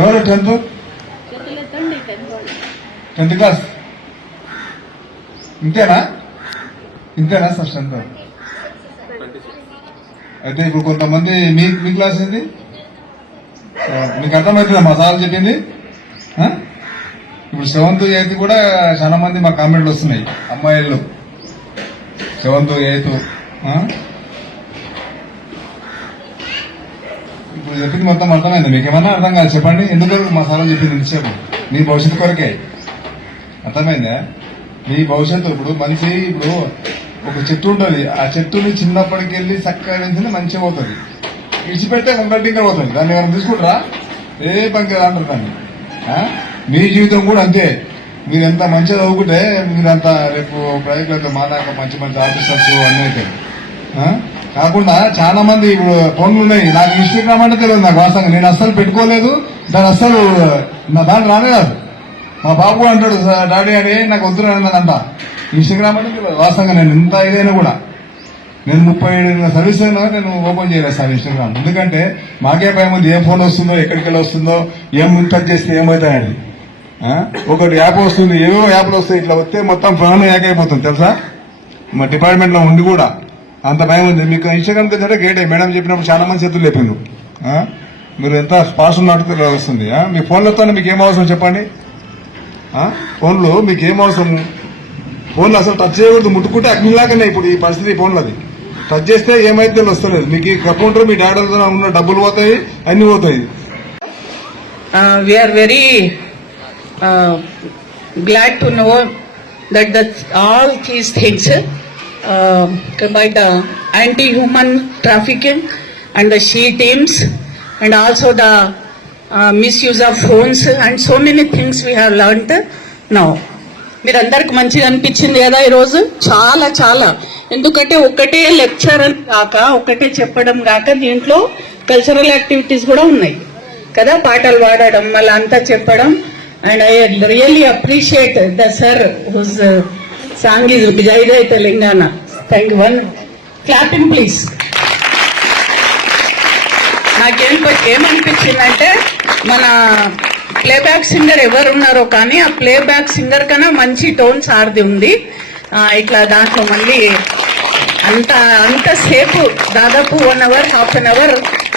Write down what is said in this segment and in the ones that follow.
ఎవరు 10th class? ఇంతేనా sir strength? అయితే ఇప్పుడు కొంతమంది మీ క్లాస్ ఏంది మీకు అర్థమవుతుందా మా సార్ చెప్పింది? ఇప్పుడు 7th 8th కూడా చాలా మంది మా కామెంట్లు వస్తున్నాయి, అమ్మాయిలు 7th 8th. ఇప్పుడు చెప్పింది మొత్తం అర్థమైంది? మీకు ఏమన్నా అర్థం కాదు చెప్పండి. ఎందుకు మా సార్ చెప్పింది ఎంతసేపు? మీ భవిష్యత్తు కొరకే. అర్థమైందా? మీ భవిష్యత్తు ఇప్పుడు మనిషి ఇప్పుడు ఒక చెట్టు ఉంటుంది, ఆ చెట్టుని చిన్నప్పటికి వెళ్ళి చక్కగా పెంచింది మంచిగా పోతుంది, విడిచిపెట్టే ముంగటిగా పోతుంది. దాన్ని ఏమైనా తీసుకుంటారా? ఏ పనికి అంటారు దాన్ని. మీ జీవితం కూడా అంతే. మీరు ఎంత మంచిగా చదువుకుంటే మీరంతా రేపు ప్రైవేట్ మాలాక మంచి మంచి ఆఫీసర్స్ అన్నీ అయితే కాకుండా చాలా మంది ఇప్పుడు ఫోన్లు ఉన్నాయి. నాకు ఇన్స్టాగ్రామ్ అంటే తెలియదు, నాకు వాస్తవంగా నేను అస్సలు పెట్టుకోలేదు, దాని అస్సలు నా దాంట్లో రానే కాదు. మా బాబు అంటాడు డాడీ అని, నాకు వద్దు అన్నదంట. ఇన్స్టాగ్రామ్ అంటే తెలియదు వాస్తవంగా. నేను ఇంత ఇదైనా కూడా నేను 37 సర్వీస్ అయినా నేను ఓపెన్ చేయలేదు సార్ ఇన్స్టాగ్రామ్. ఎందుకంటే మాకే భయం ఉంది, ఏం ఫోన్ వస్తుందో, ఎక్కడికి వెళ్ళి వస్తుందో, ఏం టచ్ చేస్తే ఏమవుతాయండి. ఒకటి యాప్ వస్తుంది, ఏవో యాప్లు వస్తాయి, ఇట్లా వస్తే మొత్తం ఫోన్ హ్యాక్ అయిపోతుంది తెలుసా. మా డిపార్ట్మెంట్ లో ఉండి కూడా అంత భయం ఉంది. మీకు ఇన్స్టాగ్రామ్ తెచ్చంటే గేట్ మేడం చెప్పినప్పుడు చాలా మంది చేతులు లేపిండు. మీరు ఎంత ఫాస్ట్ ఉన్నట్టు వస్తుంది. మీ ఫోన్లతో మీకు ఏం అవసరం చెప్పండి? ఫోన్లు మీకు ఏం అవసరం? ఫోన్లు అసలు టచ్ చేయకూడదు, ముట్టుకుంటే అగ్నిలాగానే ఇప్పుడు ఈ పరిస్థితి. ఫోన్లు అది టచ్ చేస్తే ఏమైతే వస్తలేదు. మీకు కప్పుంటారు, మీ డాడీతో ఉన్న డబ్బులు పోతాయి, అన్ని పోతాయి. We're very glad to know that all these things by the anti-human trafficking and the she teams and also the misuse of phones and so many things we have learnt now. మీరందరికి మంచిగా అనిపించింది కదా ఈరోజు? చాలా చాలా. ఎందుకంటే ఒకటే lecture కాక, ఒకటే చెప్పడం కాక దీంట్లో కల్చరల్ యాక్టివిటీస్ కూడా ఉన్నాయి కదా, పాటలు పాడడం, మళ్ళీ అంతా చెప్పడం. And I really appreciate the sir whose song is Jai Jai Telangana. Thank you. One clapping please. నాకేమనిపించిందంటే మన ప్లేబ్యాక్ సింగర్ ఎవరున్నారో కానీ ఆ ప్లేబ్యాక్ సింగర్ కన్నా మంచి టోన్ సార్ది ఉంది. ఇట్లా దాంట్లో మళ్ళీ అంతసేపు దాదాపు 1 hour, half an hour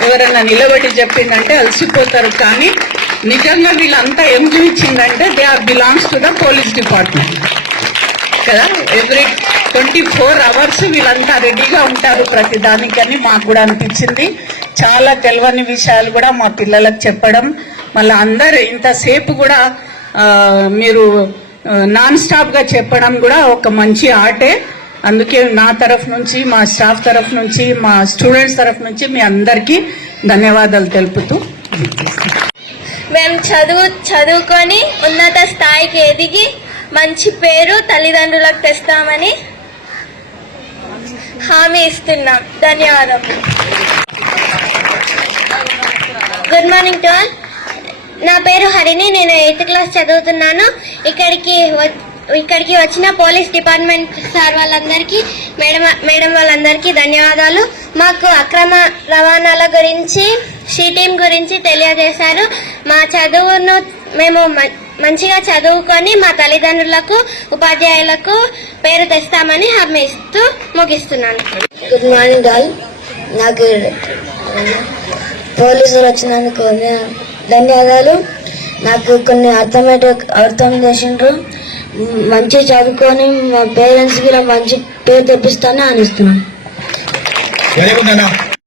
ఎవరైనా నిలబడి చెప్పిందంటే అలసిపోతారు. కానీ నిజంగా వీళ్ళంతా ఏం చూపించిందంటే they are belongs to the police department కదా. ఎవ్రీ 24 hours వీళ్ళంతా రెడీగా ఉంటారు ప్రతి దానికని మాకు కూడా అనిపించింది. చాలా తెలియని విషయాలు కూడా మా పిల్లలకు చెప్పడం, మళ్ళీ అందరు ఇంతసేపు కూడా మీరు నాన్ స్టాప్ గా చెప్పడం కూడా ఒక మంచి ఆర్టే. అందుకే నా తరఫు నుంచి, మా స్టాఫ్ తరఫు నుంచి, మా స్టూడెంట్స్ తరఫు నుంచి మీ అందరికీ ధన్యవాదాలు తెలుపుతూ, మేము చదువుకొని ఉన్నత స్థాయికి ఎదిగి మంచి పేరు తల్లిదండ్రులకు తెస్తామని హామీ ఇస్తున్నాం. ధన్యవాదాలు. Good morning to all. నా పేరు హరిణి, నేను 8th క్లాస్ చదువుతున్నాను. ఇక్కడికి వచ్చిన పోలీస్ డిపార్ట్మెంట్ సార్ వాళ్ళందరికీ, మేడం వాళ్ళందరికీ ధన్యవాదాలు. మాకు అక్రమ రవాణాల గురించి, షీ టీం గురించి తెలియజేశారు. మా చదువును మేము మంచిగా చదువుకొని మా తల్లిదండ్రులకు, ఉపాధ్యాయులకు పేరు తెస్తామని హామీ ఇస్తూ ముగిస్తున్నాను. Good morning all. నాకు పోలీసులు వచ్చినందుకు ధన్యవాదాలు. నాకు కొన్ని అర్థం చేసిండ్రు. మంచి చదువుకొని మా పేరెంట్స్ కి మంచి పేరు తెప్పిస్తానని అనిస్తున్నాను.